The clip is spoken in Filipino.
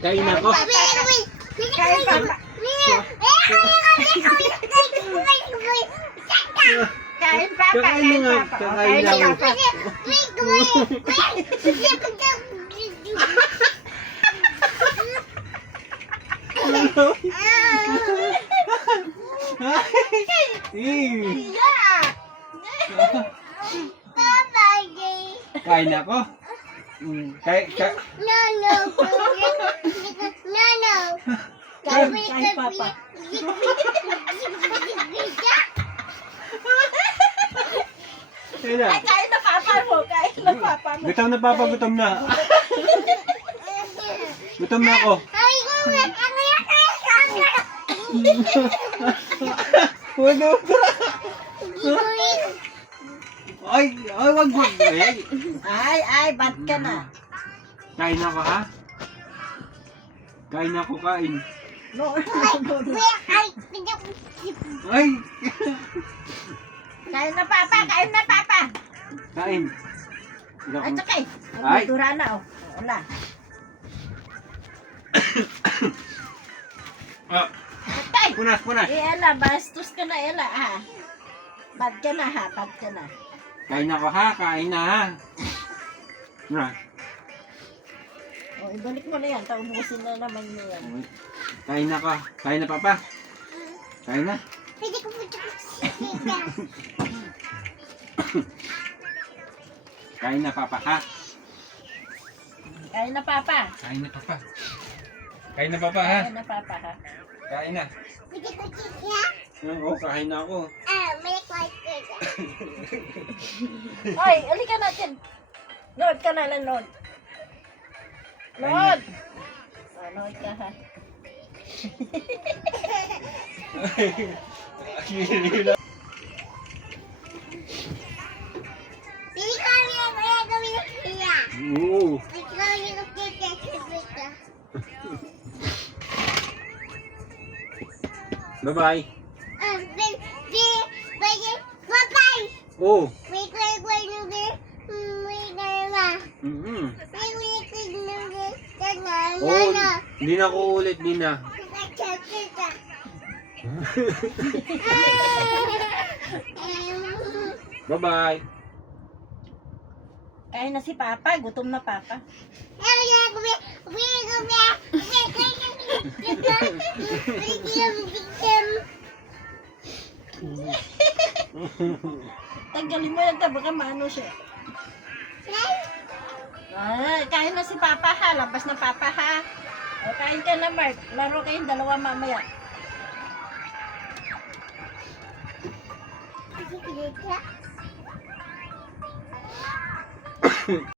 Kain ako. Kain papa. Kain papa. Kakain na nga. Kakain na ako. Kain ako. Kain papa. Kain na. Ay, kain na papa mo. Kain na papa mo. Gutom na papa, gutom na. Gutom na ako. Wala ka. Ay, wag. Ay, ba't ka na? Kain ako ha? Kain ako, kain. No. Ay! Kain na papa, kain na papa. Kain. Ay, sakay. Ay. Magdura na, oh. Wala. Sakay. Punas. Ela, bastos ka na, Ela, ha. Bad ka na, ha. Bad ka na. Kain ako ha, kain na ha. Na. O, ibalik mo na yan. Taubusin na naman mo yan. Kain na ka. Kain na papa. Kain na. Kain na papa ha. Kain na, papa. Kain na papa. Kain na papa ha. Kain na, papa, ha. Kain na. Oo, kain na ako. Oy, alika natin. Load ka na, load. Load! Load ka, ha. Oo. Bye-bye. Oh. Oh, hindi na ako ulit, di na. Bye-bye. Kain na si papa. Gutom na papa. Tanggalin mo yan, baka maano siya. Kain na si papa, ha. Labas na papa, ha. O, kain ka na, Mark. Laro kayong dalawa mamaya.